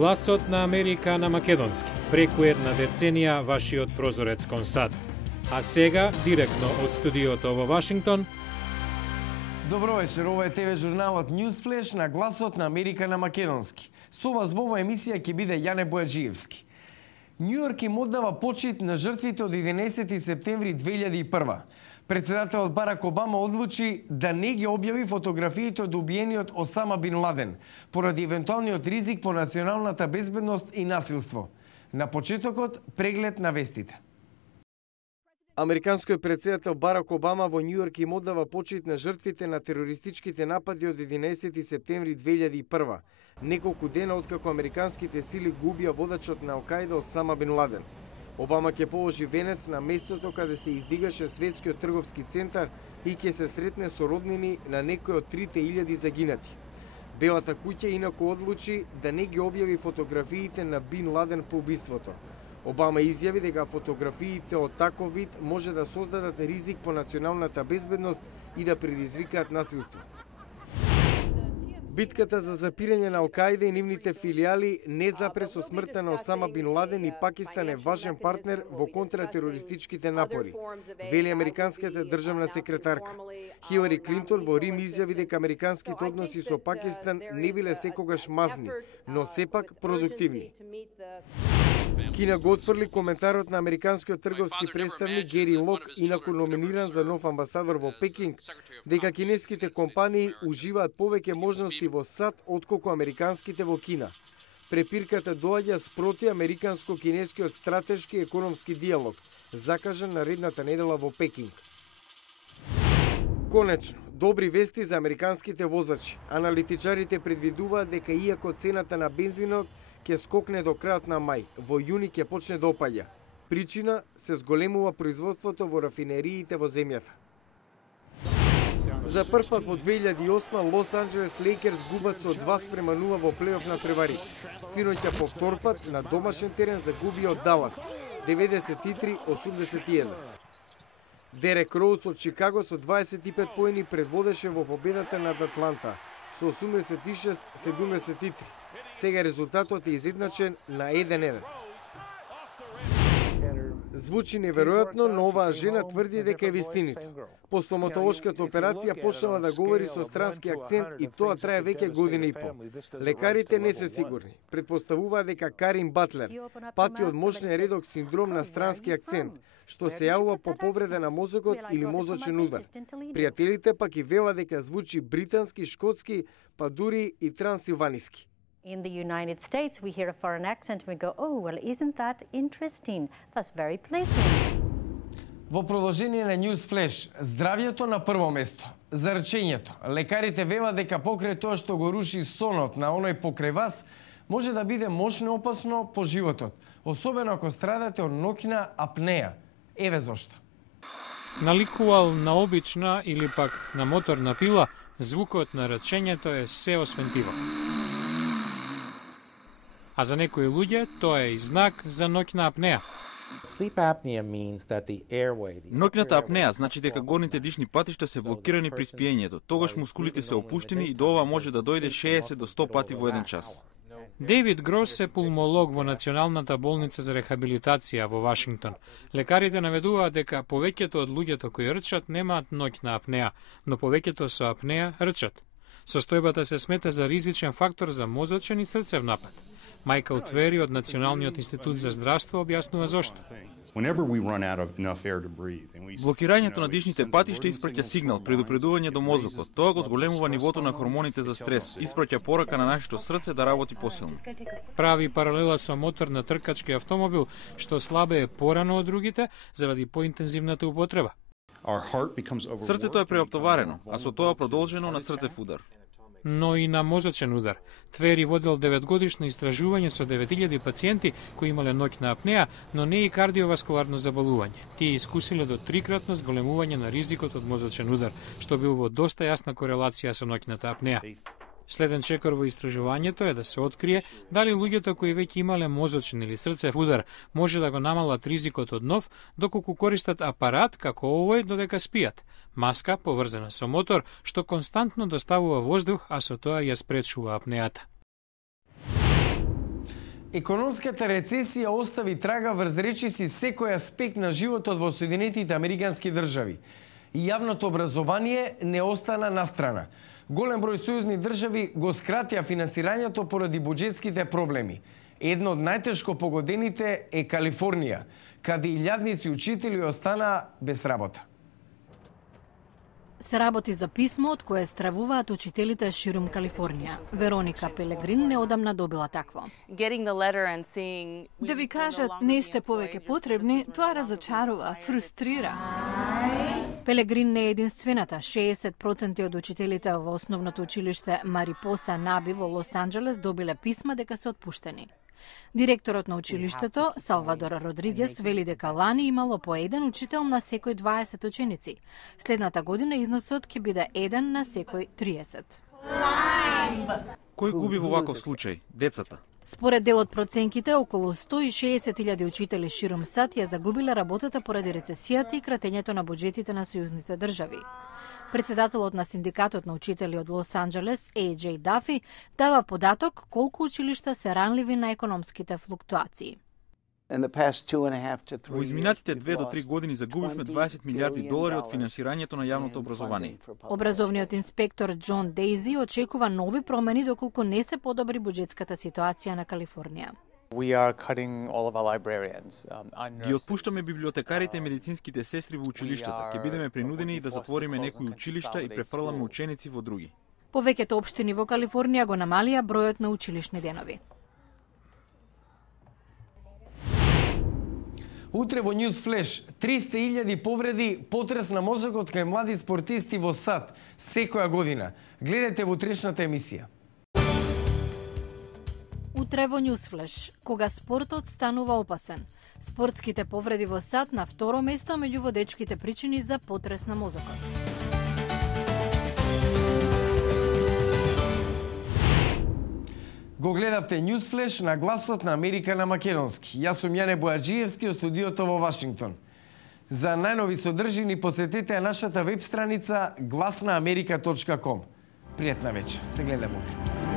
Гласот на Америка на македонски. Преку една деценија вашиот прозорец кон САД. А сега, директно од студиото во Вашингтон. Добро вечер, ова е ТВ журналот Newsflash на Гласот на Америка на македонски. Со вас во оваа емисија ќе биде Јане Бојаджиевски. Њујорк им оддава почит на жртвите од 11 септември 2001. Председателот Барак Обама одлучи да не ги објави фотографиите од убиениот Осама Бин Ладен, поради евентуалниот ризик по националната безбедност и насилство. На почетокот, преглед на вестите. Американскиот председател Барак Обама во Њујорк им оддава почит на жртвите на терористичките напади од 11 септември 2001, неколку дена откако американските сили губија водачот на Ал-Каида Осама Бин Ладен. Обама ќе положи венец на местото каде се издигаше светскиот трговски центар и ќе се сретне со роднини на некои од 3000 загинати. Белата куќа инаку одлучи да не ги објави фотографиите на Бин Ладен по убиството. Обама изјави дека фотографиите од таков вид може да создадат ризик по националната безбедност и да предизвикаат насилство. Битката за запирање на Ал-Каида и нивните филијали не запре со смртта на Осама Бин Ладен и Пакистан е важен партнер во контратерористичките напори, вели американската државна секретарка. Хилари Клинтон во Рим изјави дека американските односи со Пакистан не биле секогаш мазни, но сепак продуктивни. Кина го отфрли коментарот на американскиот трговски представник Гери Лок, инаку номиниран за нов амбасадор во Пекинг, дека кинеските компании уживаат повеќе можности во САД отколку американските во Кина. Препирката доаѓа спроти американско-кинескиот стратешки економски диалог, закажан наредната недела во Пекинг. Конечно, добри вести за американските возачи. Аналитичарите предвидуваат дека иако цената на бензинот ќе скокне до крајот на мај, во јуни ќе почне да опаѓа. Причина се зголемува производството во рафинериите во земјата. За прв пат во 2008 Лос Анџелес Лейкерс губат со 2:0 во плейоф на преварите. Синоќа повторпат на домашен терен загуби од Далас 93-81. Дерек Роуз од Чикаго со 25 поени предводеше во победата над Атланта со 86-73. Сега резултатот е изедначен на 1-1. Звучи неверојатно, но оваа жена тврди дека е вистинито. По стоматолошката операција почнала да говори со странски акцент и тоа трае веќе година и пол. Лекарите не се сигурни. Предпоставуваат дека Карин Батлер пати од мощен редок синдром на странски акцент, што се јавува по повреда на мозокот или мозочен удар. Пријателите пак и велат дека звучи британски, шкотски, па дури и трансилваниски. In the United States, we hear a foreign accent and we go, oh, well, isn't that interesting? That's very pleasant. Во продолжение на Newsflash, здравјето на прво место. За речењето, лекарите велат дека покрај тоа што го руши сонот на оној покрај вас, може да биде мощно опасно по животот, особено ако страдате од ноќна апнеја. Еве зошто. Наликувал на обична или пак на моторна пила, звукот на речењето е се освен тивок. А за некои луѓе тоа е и знак за ноќна апнеја. Ноќната апнеја значи дека горните дишни патишта се блокирани при спиењето. Тогаш мускулите се опуштени и до ова може да дојде 60 до 100 пати во еден час. Дейвид Грос е пулмолог во Националната болница за рехабилитација во Вашингтон. Лекарите наведуваат дека повеќето од луѓето кои рчат немаат ноќна апнеја, но повеќето со апнеја рчат. Состојбата се смета за ризичен фактор за мозочен и срцев напад. Майкл Твери од Националниот институт за здравство објаснува зошто. Блокирањето на дишните патишта испраќа сигнал, предупредување до мозокот. Тоа го зголемува нивото на хормоните за стрес, испраќа порака на нашето срце да работи посилно. Прави паралела со мотор на тркачки автомобил, што слабее порано од другите заради поинтензивната употреба. Срцето е преоптоварено, а со тоа продолжено на срцев удар. Но и на мозочен удар. Твери водел 9-годишно истражување со 9000 пациенти кои имале ноќна апнеја, но не и кардиоваскуларно заболување. Тие искусиле до 3-кратно зголемување на ризикот од мозочен удар, што бил во доста јасна корелација со ноќната апнеја. Следен чекор во истражувањето е да се открие дали луѓето кои веќе имале мозочен или срцев удар може да го намалат ризикот од нов, доколку користат апарат како овој додека спијат. Маска поврзана со мотор што константно доставува воздух, а со тоа ја спречува апнејата. Економската рецесија остави трага врз речиси секој аспект на животот во Соединетите Американски држави. И јавното образование не остана настрана. Голем број сојузни држави го скратија финансирањето поради буџетските проблеми. Едно од најтешко погодените е Калифорнија, каде илјадници учители останаа без работа. Се работи за писмо од кое стравуваат учителите ширум Калифорнија. Вероника Пелегрин неодамна добила такво. Да ви кажат не сте повеќе потребни, тоа разочарува, фрустрира. Пелегрин не е единствената. 60% од учителите во основното училиште Марипоса Наби во Лос Анџелес добиле писма дека се отпуштени. Директорот на училиштето, Салвадор Родригес, вели дека лани имало по еден учител на секој 20 ученици. Следната година износот ќе биде 1 на секој 30. Кој губи во ваков случај? Децата. Според дел од проценките, околу 160.000 учители ширум САД ја загубиле работата поради рецесијата и кратењето на буџетите на сојузните држави. Председателот на синдикатот на учители од Лос Анџелес, AJ Дафи, дава податок колку училишта се ранливи на економските флуктуации. Во изминатите 2 до 3 години загубивме 20 милиарди долари од финансирањето на јавното образование. Образовниот инспектор Џон Дейзи очекува нови промени доколку не се подобри буџетската ситуација на Калифорнија. Ги отпуштаме библиотекарите и медицинските сестри во училиштата. Ќе бидеме принудени да затвориме некои училишта и префрламе ученици во други. Повеќето општини во Калифорнија го намалија бројот на училишни денови. Утре во News Flash 300.000 повреди, потрес на мозокот кај млади спортисти во САД секоја година. Гледате во утрешната емисија. Утре во News Flash, кога спортот станува опасен. Спортските повреди во САД на второ место меѓу водечките причини за потрес на мозокот. Го гледавте News Flash на гласот на Америка на македонски. Јас сум Јане Бојаджиевски од студиото во Вашингтон. За најнови содржини посетете нашата веб страница glasnaamerika.com. Пријатна вечер. Се гледаме утре.